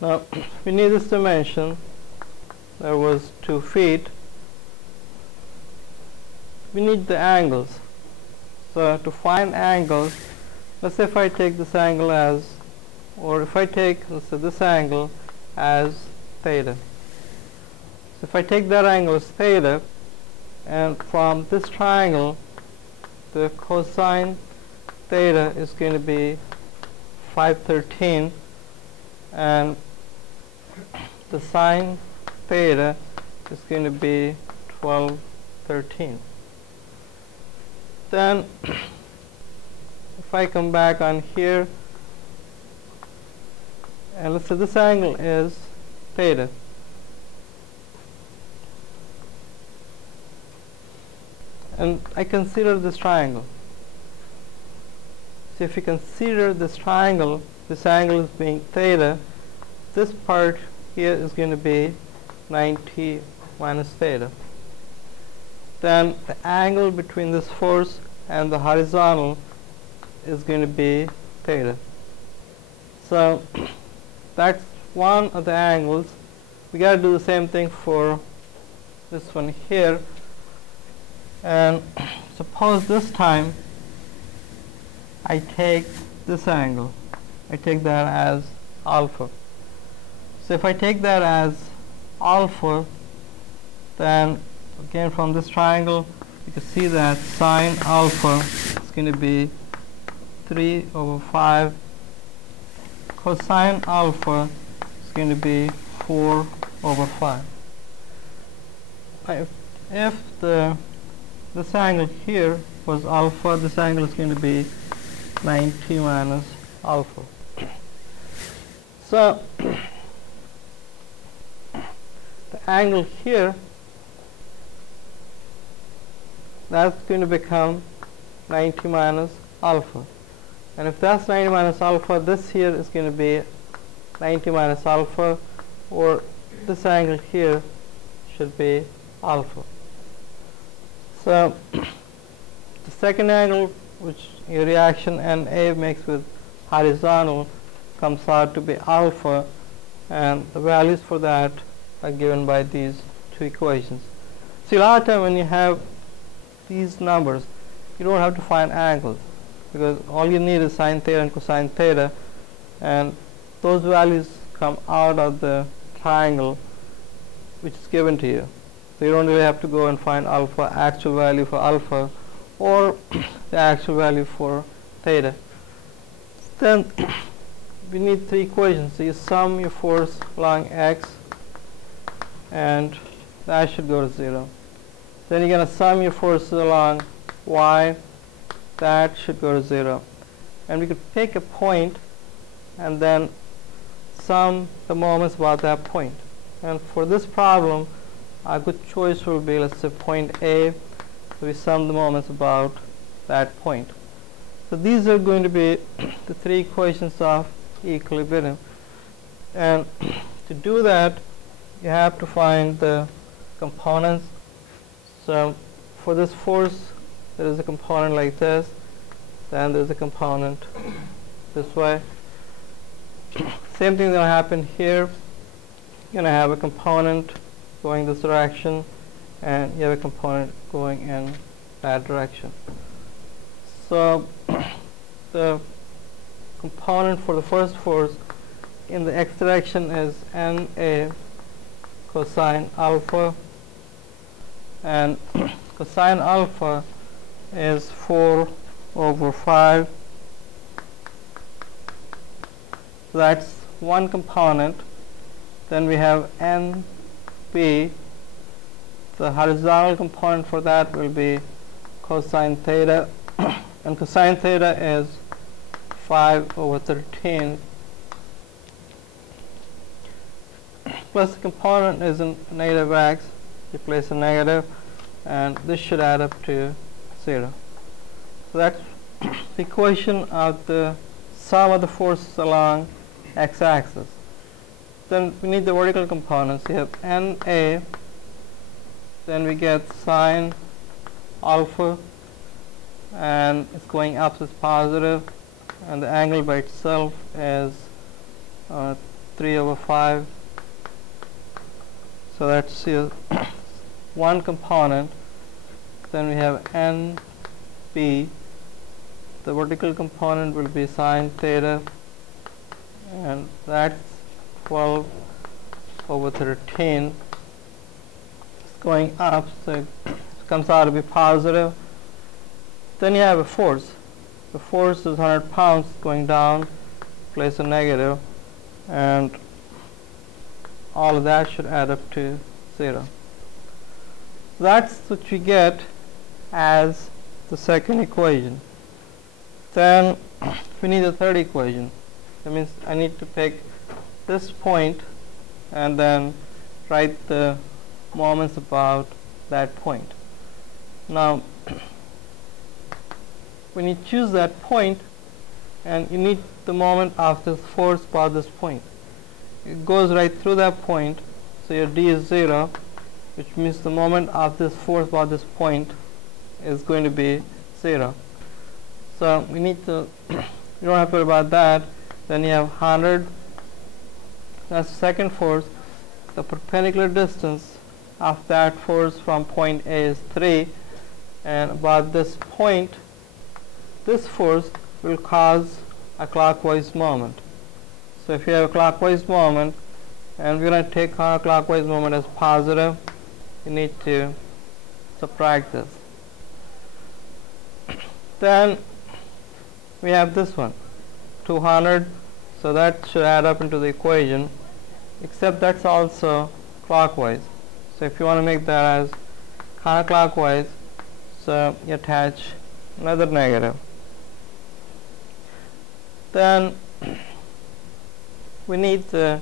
Now we need this dimension. There was 2 feet. We need the angles. So to find angles, let's say if I take this angle as, or if I take, let's say, this angle as theta. So if I take that angle as theta, and from this triangle, the cosine theta is going to be 513, and the sine theta is going to be 1213. Then if I come back on here, and let's say this angle is theta, and I consider this triangle. So if you consider this triangle, this angle is being theta, this part here is going to be 90 minus theta. Then the angle between this force and the horizontal is going to be theta. So that's one of the angles. We got to do the same thing for this one here. And suppose this time I take this angle. I take that as alpha. So if I take that as alpha, then again from this triangle you can see that sine alpha is going to be 3/5. Cosine alpha is going to be 4/5. If this angle here was alpha, this angle is going to be 90 minus alpha. So the angle here, that's going to become 90 minus alpha. And if that's 90 minus alpha, this here is going to be 90 minus alpha, or this angle here should be alpha. So the second angle, which your reaction NA makes with horizontal, comes out to be alpha, and the values for that are given by these 2 equations. See, a lot of time when you have these numbers, you don't have to find angles, because all you need is sine theta and cosine theta, and those values come out of the triangle which is given to you. So you don't really have to go and find alpha, actual value for alpha, or the actual value for theta. Then we need 3 equations. So you sum your force along x, and that should go to 0. Then you're going to sum your forces along y, that should go to 0. And we could pick a point and then sum the moments about that point. And for this problem, a good choice will be, let's say, point A. So we sum the moments about that point. So these are going to be the 3 equations of equilibrium. And to do that, you have to find the components. So for this force, there is a component like this, then there's a component this way. Same thing is going to happen here. You're going to have a component going this direction, and you have a component going in that direction. So the component for the first force in the x direction is NA cosine alpha, and cosine alpha is 4/5. So that's one component. Then we have NB. The horizontal component for that will be cosine theta, and cosine theta is 5/13. Plus the component is in negative x. You place a negative, and this should add up to 0. So that's the equation of the sum of the forces along x-axis. Then we need the vertical components. You have NA, then we get sine alpha, and it's going up, so it's positive, and the angle by itself is 3 over 5. So that's here one component. Then we have NP. The vertical component will be sine theta, and that's 12 over 13. It's going up, so it comes out to be positive. Then you have a force. The force is 100 pounds going down, place a negative, and all of that should add up to 0. That's what we get as the second equation. Then we need a third equation. That means I need to pick this point and then write the moments about that point. Now, when you choose that point, and you need the moment of this force about this point, it goes right through that point, so your d is 0, which means the moment of this force about this point is going to be 0. So we need to, you don't have to worry about that. Then you have 100, that's the second force. The perpendicular distance of that force from point A is 3, and about this point, this force will cause a clockwise moment. So if you have a clockwise moment, and we're going to take counterclockwise moment as positive, you need to subtract this. Then we have this one, 200, so that should add up into the equation, except that's also clockwise. So if you want to make that as counterclockwise, so you attach another negative. Then we need the